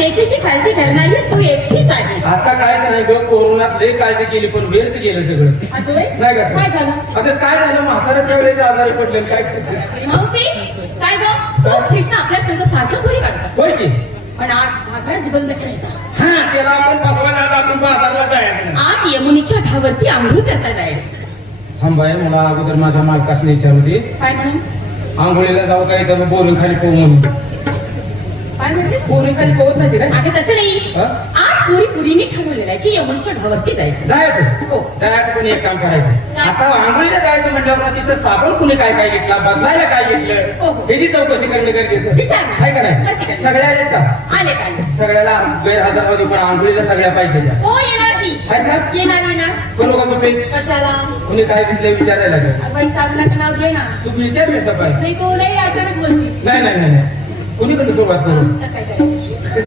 देशाची काळजी करणारी तू एकटीच आहेस. आता काय नाही ग, कोरोनात लय काळजी केली पण व्यर्थ गेलं सगळं. असं होय? नाही का? काय झालं? आता काय झालं, म्हातारा त्यावेळेस आजारी पडले, काय करतेस? मावशी काय ग, तो कृष्ण आपल्या संग सारखा पुढे काढतात, होय की? पण आज भाकरच बंद करायचा. हा, त्याला आपण फसवायला आज आपण बाजारला जायचं. आज यमुनेच्या ढावरती आंघोळ करता जायचं. थांबाय, मला अगोदर माझ्या मालकासने विचारते काय म्हणून? आंघोळीला जाऊ काय तर बोलून खाली पोहू म्हणून. काय म्हणतेस? बोलून खाली पोहत नाही ते काय? अगं तसं नाही, हा? आज पुरीने ठरवलेलं आहे की यमुनेच्या ढावरती जायचं. जायचं हो. जायचं, पण एक काम करायचं. काय? आता आंघोळीला जायचं म्हटल्यावर मग तिथं साबण कुणी काय काय घेतला, बदलायला काय हो, घेतलं, हो. ह्याची चौकशी करणे गरजेचं विचार ना. आहे का करते, नाही? करते. सगळ्या आहेत का? आले काय? सगळ्याला गैरहजर मध्ये, पण आंघोळीला सगळ्या पाहिजे का? हो येणार की. आहेत ना? येणार कोण का झोपे कशाला? कुणी काय घेतलं विचारायला लागेल. बाई साबणाचं नाव घे ना. तू विचार नाही सकाळी. नाही तू लई अचानक बोलतीस. नाही कुणीकडे सुरुवात करू? तर काय करायचं?